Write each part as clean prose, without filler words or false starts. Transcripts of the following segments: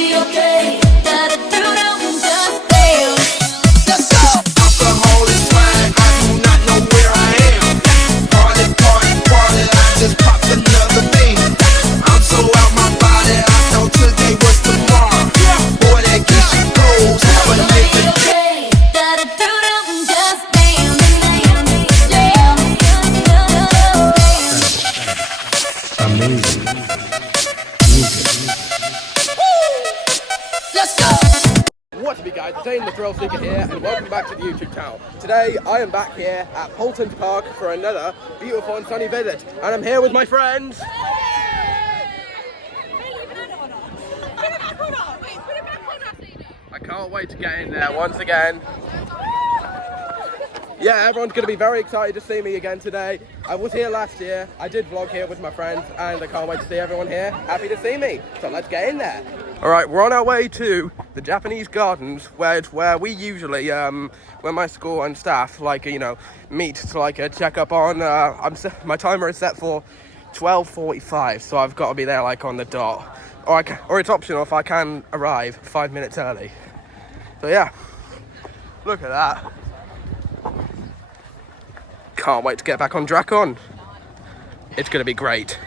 be okay. Gotta do them just dance. Let's go! Alcohol is fine, I do not know where I am. Party, party, party, I just popped another bean. I'm so out my body, I thought today was tomorrow. Boy, that gets you goes, have a nigga. Okay, gotta do them just dance. Amazing. Let's go! What's up, you guys? It's the Thrill Seeker here, and welcome back to the YouTube channel. Today, I am back here at Paultons Park for another beautiful and sunny visit, and I'm here with my friends. I can't wait to get in there once again. Yeah, everyone's going to be very excited to see me again today. I was here last year, I did vlog here with my friends, and I can't wait to see everyone here. Happy to see me, so let's get in there. Alright, we're on our way to the Japanese gardens, where we usually, where my school and staff, meet to, check up on, my timer is set for 12:45, so I've got to be there, on the dot. Or it's optional if I can arrive 5 minutes early. So yeah, look at that. Can't wait to get back on Dracon. It's going to be great.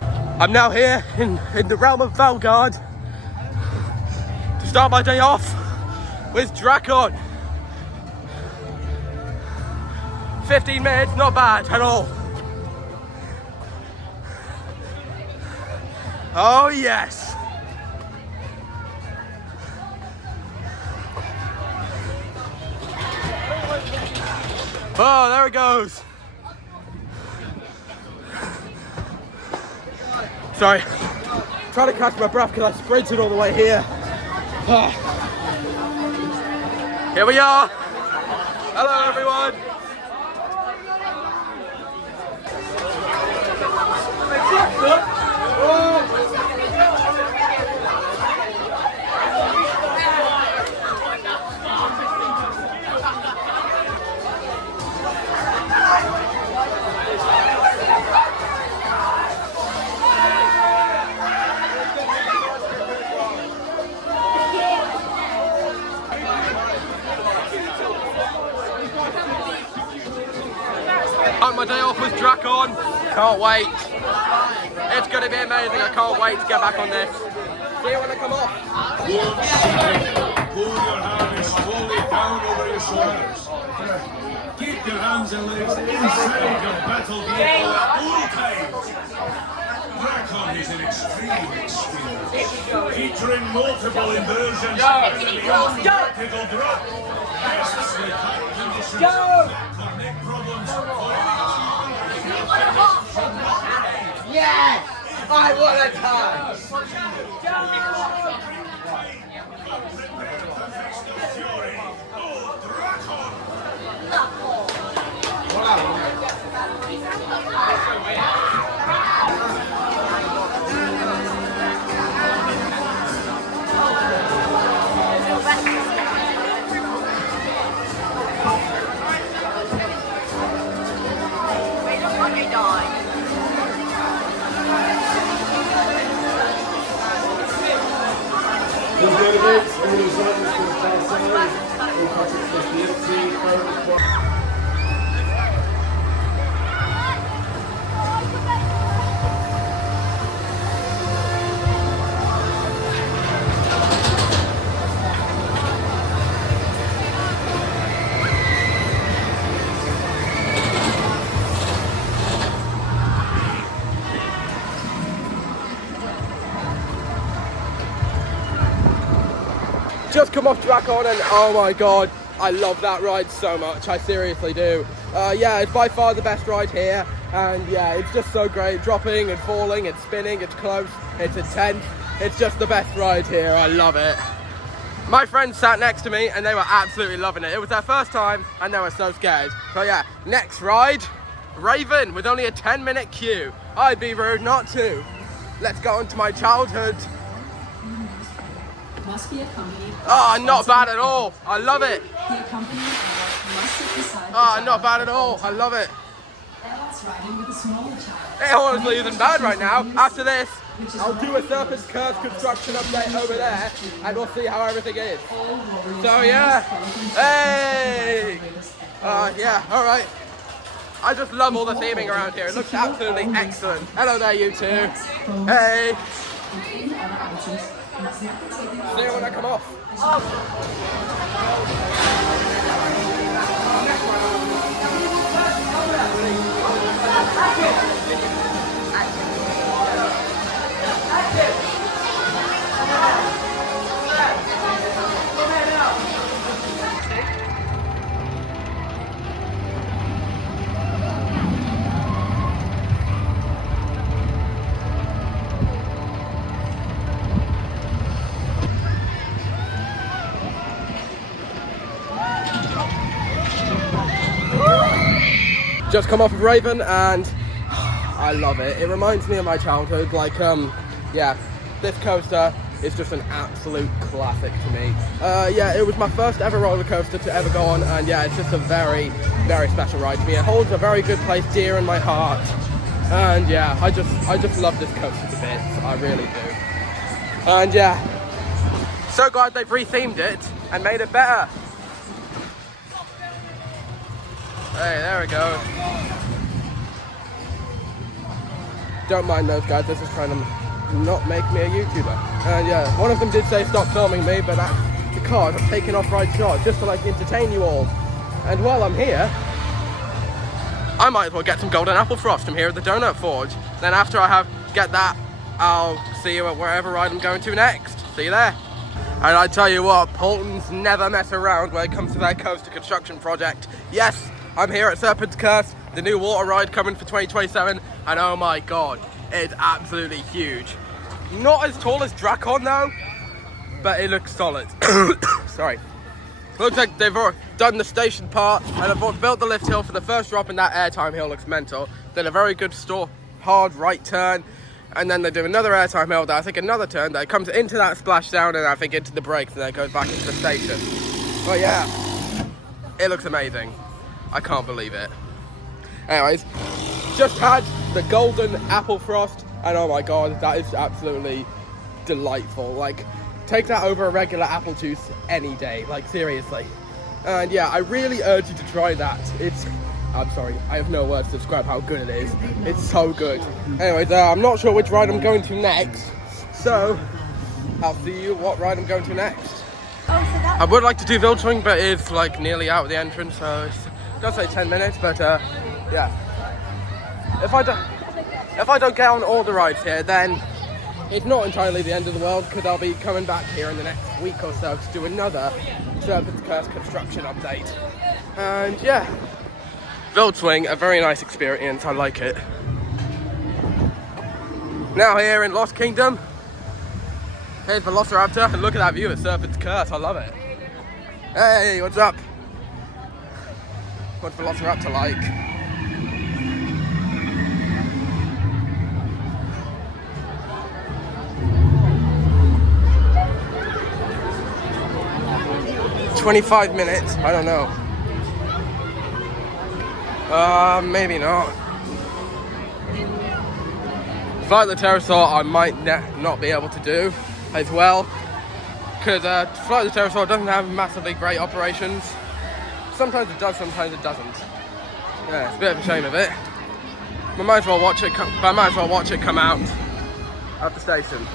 I'm now here in the realm of Valgard to start my day off with Dracon. 15 minutes, not bad at all. Oh yes. Oh, there it goes. Sorry, trying to catch my breath because I sprinted all the way here. Here we are. Hello, everyone. My day off with Dracon. Can't wait. It's going to be amazing. I can't wait to get back on this. See you when I come off. Pull your harness fully down over your shoulders. Keep your hands and legs inside your battle vehicle at all times. Dracon is an extreme experience, featuring multiple inversions and the unforgettable drop. Necessary tight conditions and neck problems for Yes! I want a time! Just come off Dracon and oh my god, I love that ride so much, I seriously do. Yeah, it's by far the best ride here, and yeah, it's just so great. Dropping and falling, it's spinning, it's close, it's intense. It's just the best ride here, I love it. My friends sat next to me and they were absolutely loving it. It was their first time and they were so scared. So yeah, next ride, Raven, with only a 10-minute queue. I'd be rude not to. Let's go on to my childhood. Must be accompanied. Oh, not bad at all. I love it. The accompaniment must sit beside Oh, not bad at all. I love it. That's riding with a small child. It honestly isn't bad right now. After this, I'll do a Serpent's Curse construction update over there, and we'll see how everything is. So yeah, hey! Yeah, alright. I just love all the theming around here. It looks absolutely excellent. Hello there, you two. Hey! See you when I come off. Just come off of Raven and I love it. It reminds me of my childhood. Like, yeah, this coaster is just an absolute classic to me. Yeah, it was my first ever roller coaster to ever go on, and yeah, it's just a very, very special ride to me. It holds a very good place dear in my heart, and yeah, I just love this coaster to bits. I really do. And yeah, so glad they've rethemed it and made it better. Hey, there we go. Don't mind those guys, they're just trying to not make me a YouTuber. And yeah, one of them did say stop filming me, but that's because I'm taking off-ride shots just to like entertain you all. And while I'm here, I might as well get some golden apple frost from here at the Donut Forge. Then after I get that, I'll see you at wherever ride I'm going to next. See you there. And I tell you what, Paultons never mess around when it comes to their coaster construction project. Yes, I'm here at Serpent's Curse, the new water ride coming for 2027, and oh my god, it's absolutely huge. Not as tall as Dracon though, but it looks solid. Sorry. Looks like they've done the station part, and I've built the lift hill for the first drop, and that airtime hill looks mental. Then a very good hard right turn, and then they do another airtime hill that I think another turn that comes into that splashdown, and I think into the brakes, and then it goes back into the station. But yeah, it looks amazing. I can't believe it. Anyways, just had the golden apple frost, and oh my god, that is absolutely delightful. Like, take that over a regular apple juice any day, like seriously. And yeah, I really urge you to try that. I'm sorry, I have no words to describe how good it is. It's so good. Anyways, I'm not sure which ride I'm going to next, so I'll see you what ride I'm going to next. I would like to do Village Swing, but it's like nearly out of the entrance, so it's gonna say 10 minutes, but yeah. If I don't get on all the rides here, then it's not entirely the end of the world, because I'll be coming back here in the next week or so to do another Serpent's Curse construction update. And yeah, Village Swing, a very nice experience, I like it. Now here in Lost Kingdom, here's Velociraptor, and look at that view of Serpent's Curse, I love it. Hey, what's up? What's Velociraptor like? "25 minutes? I don't know. Maybe not. Flight of the Pterosaur I might not be able to do as well, because Flight of the Pterosaur doesn't have massively great operations. Sometimes it does, sometimes it doesn't. Yeah, it's a bit of a shame of it. I might as well watch it come out at the station.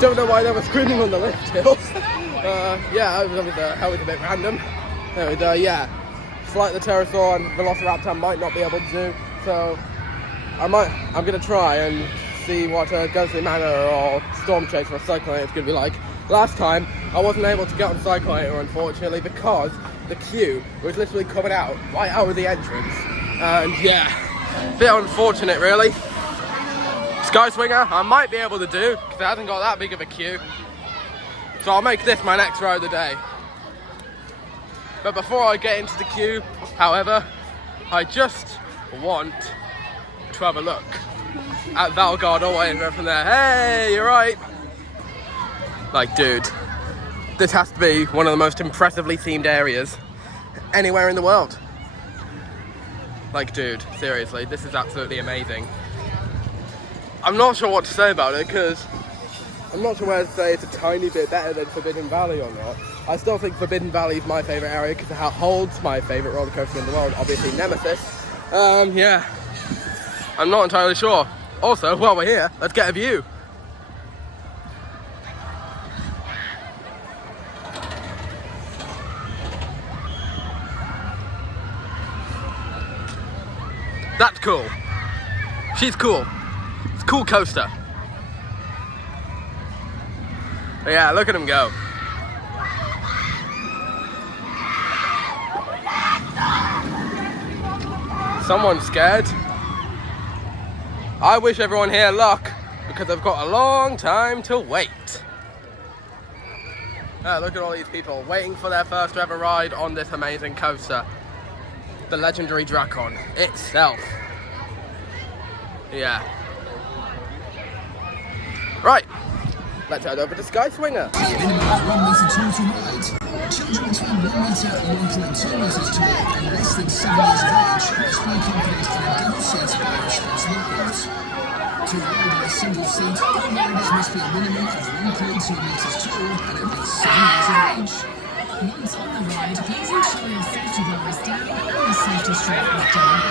Don't know why they were screaming on the lift hill. Yeah, it was a bit random. Anyway, yeah, Flight of the Pterosaur and Velociraptor I might not be able to do, so I'm gonna try and see what Ghostly Manor or Storm Chaser or Cyclone is gonna be like. Last time I wasn't able to get on Cyclone, unfortunately, because the queue was literally coming out right out of the entrance, and yeah, a bit unfortunate really. Sky Swinger, I might be able to do, because it hasn't got that big of a queue. So I'll make this my next ride of the day. But before I get into the queue, however, I just want to have a look at Valgard all the way from there. Hey, you're right. Like, dude, this has to be one of the most impressively themed areas anywhere in the world. Like, dude, seriously, this is absolutely amazing. I'm not sure what to say about it, because I'm not sure whether to say it's a tiny bit better than Forbidden Valley or not. I still think Forbidden Valley is my favourite area because it holds my favourite roller coaster in the world, obviously Nemesis. Yeah, I'm not entirely sure. Also, while we're here, let's get a view. That's cool. She's cool. It's a cool coaster. But yeah, look at him go. Someone's scared. I wish everyone here luck, because I've got a long time to wait. Look at all these people waiting for their first ever ride on this amazing coaster. The legendary Dracon itself. Yeah. Right. Let's head over to Sky Swinger. Children between 1 metre and 1.2 metres tall and less than 7 years of age must be accompanied on a double seat by responsible parents. To ride in a single seat, all riders must be a minimum of 1.2 metres tall and at least 7 years of age. Once on the ride, please ensure your safety bar is down and your safety strap is down.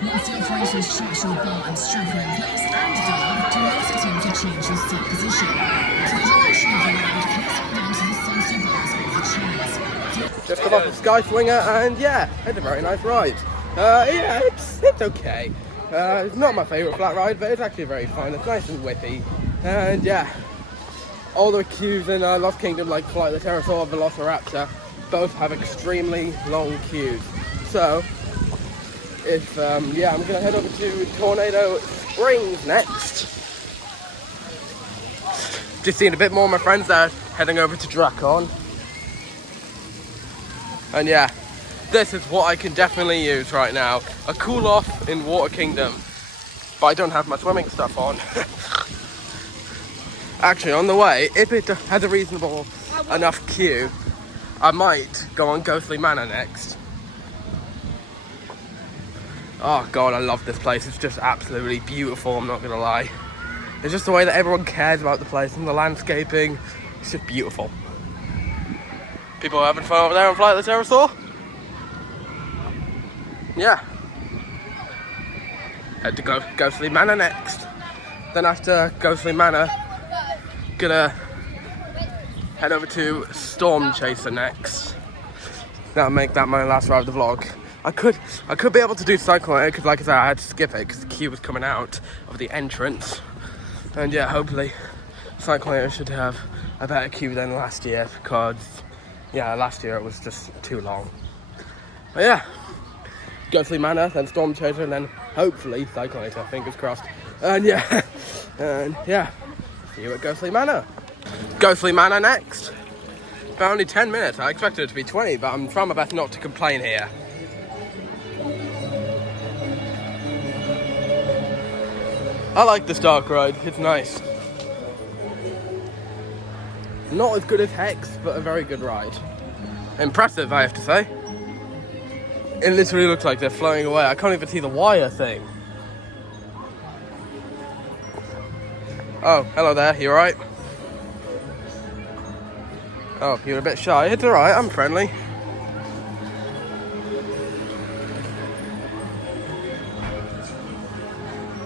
Once the operators check your bar and strap are in place and down, do not attempt to change your seat position. For the duration of the ride, please hold on to the safety bars or the chairs. Just come off of Sky Swinger, and yeah, it's a very nice ride. Yeah, it's okay. It's not my favourite flat ride, but it's actually very fun. It's nice and whippy, and yeah, all the queues in Lost Kingdom, like Flight of the Pterosaur, Velociraptor, both have extremely long queues. So, if yeah, I'm gonna head over to Tornado Springs next. Just seeing a bit more of my friends there, heading over to Dracon. And yeah, this is what I can definitely use right now. A cool off in Water Kingdom. But I don't have my swimming stuff on. Actually, on the way, if it has a reasonable enough queue, I might go on Ghostly Manor next. Oh god, I love this place. It's just absolutely beautiful, I'm not gonna lie. It's just the way that everyone cares about the place and the landscaping. It's just beautiful. People are having fun over there on Flight of the Pterosaur. Yeah. Head to Ghostly Manor next. Then after Ghostly Manor, gonna head over to Storm Chaser next. That'll make that my last ride of the vlog. I could be able to do Cyclone because, like I said, I had to skip it because the queue was coming out of the entrance. And yeah, hopefully Cyclone should have a better queue than last year, because yeah, last year it was just too long. But yeah, Ghostly Manor, then Storm Chaser, and then hopefully Cyclone, fingers crossed. And yeah, see you at Ghostly Manor. Ghostly Manor next. For only 10 minutes. I expected it to be 20, but I'm trying my best not to complain here. I like this dark ride, it's nice. Not as good as Hex, but a very good ride. Impressive, I have to say. It literally looks like they're flying away. I can't even see the wire thing. Oh, hello there, you alright? Oh, you're a bit shy. It's alright, I'm friendly.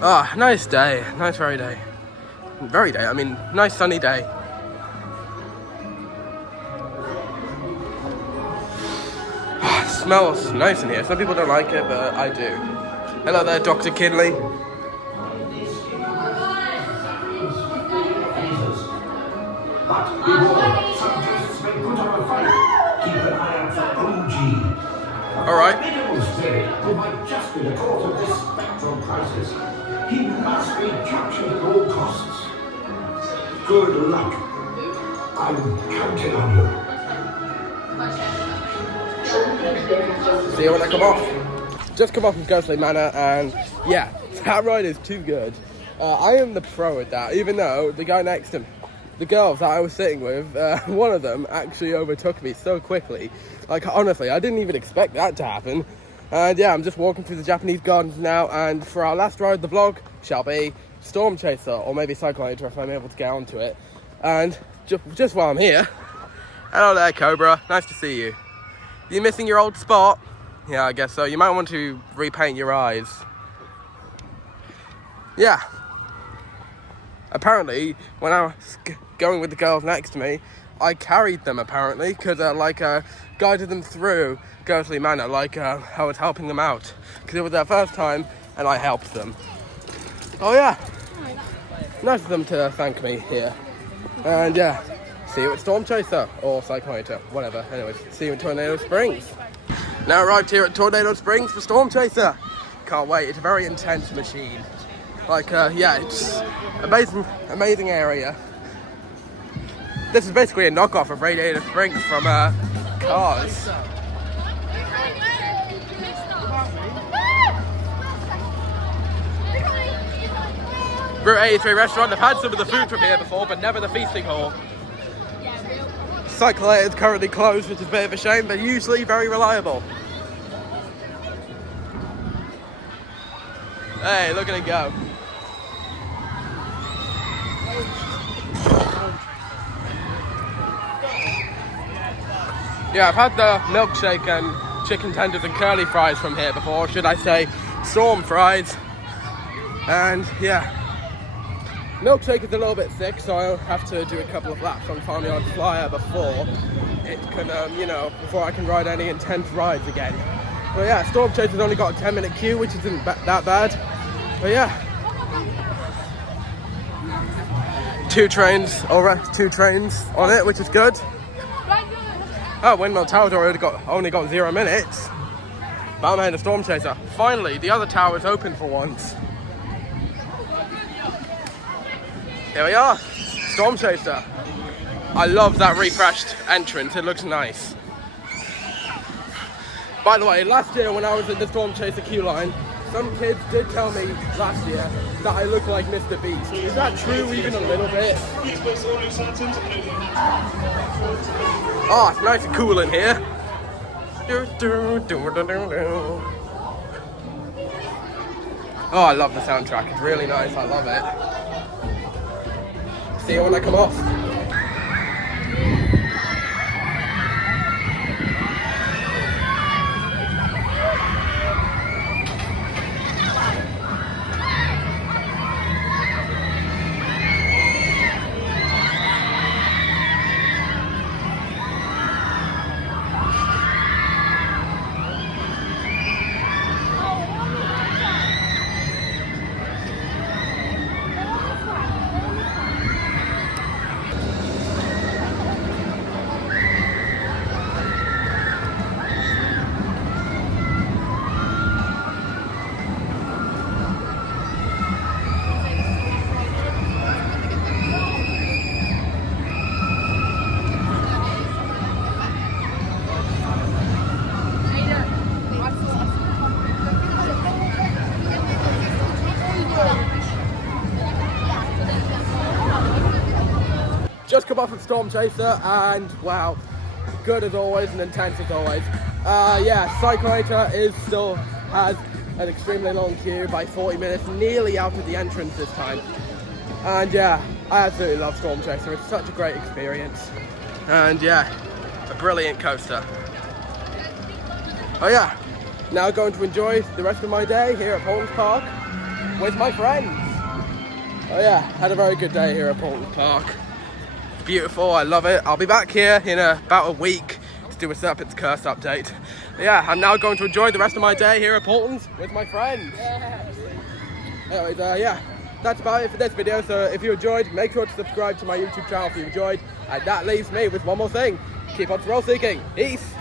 Ah, nice day. Nice very day. Very day, I mean, nice sunny day. Smells nice in here. Some people don't like it, but I do. Hello there, Dr. Kinley. But beware, scientists may put on a fight. Keep an eye out for OG. Alright. Minerals theory, who might just be the cause of this spectral crisis. He must be captured at all costs. Good luck. I'm counting on you. See you when I come off. Just come off of Ghostly Manor, and yeah, that ride is too good. I am the pro at that, even though the guy next to me, the girls that I was sitting with, one of them actually overtook me so quickly. Like, honestly, I didn't even expect that to happen. And yeah, I'm just walking through the Japanese gardens now, and for our last ride, the vlog shall be Storm Chaser, or maybe Cyclonator if I'm able to get onto it. And just while I'm here, hello there, Cobra, nice to see you. You missing your old spot? Yeah, I guess so. You might want to repaint your eyes. Yeah. Apparently, when I was going with the girls next to me, I carried them apparently, because guided them through Ghostly Manor, I was helping them out, because it was their first time, and I helped them. Oh yeah, nice of them to thank me here. And yeah, see you at Storm Chaser, or Cyclonator, whatever. Anyways, see you in Tornado Springs. Now arrived here at Tornado Springs for Storm Chaser. Can't wait, it's a very intense machine. Yeah, it's amazing area. This is basically a knockoff of Radiator Springs from Cars. Route 83 restaurant. I've had some of the food from here before, but never the feasting hall. Cyclonator is currently closed, which is a bit of a shame, but usually very reliable. Hey, look at it go. Yeah, I've had the milkshake and chicken tenders and curly fries from here before, should I say storm fries. And yeah, milkshake is a little bit thick, so I'll have to do a couple of laps on Farmyard Flyer before it can, before I can ride any intense rides again. But yeah, Storm Chaser's only got a 10-minute queue, which isn't that bad. But yeah, two trains on it, which is good. Oh, Windmill Tower's only got 0 minutes. But I'm in a Storm Chaser. Finally, the other tower's open for once. Here we are, Storm Chaser. I love that refreshed entrance, it looks nice. By the way, last year when I was in the Storm Chaser queue line, some kids did tell me last year that I look like Mr. Beast. Is that true even a little bit? Oh, it's nice and cool in here. Oh, I love the soundtrack, it's really nice, I love it. See you when I come off. Just come off of Storm Chaser, and wow, good as always and intense as always. Yeah, Cyclonator still has an extremely long queue by 40 minutes, nearly out of the entrance this time. And yeah, I absolutely love Storm Chaser. It's such a great experience. And yeah, a brilliant coaster. Oh yeah, now going to enjoy the rest of my day here at Paultons Park with my friends. Oh yeah, had a very good day here at Paultons Park. Beautiful, I love it. I'll be back here in about a week to do a Serpent's Curse update. But yeah, I'm now going to enjoy the rest of my day here at Paultons with my friends. Anyways, yeah, that's about it for this video. So if you enjoyed, make sure to subscribe to my YouTube channel if you enjoyed. And that leaves me with one more thing. Keep on thrill seeking. Peace.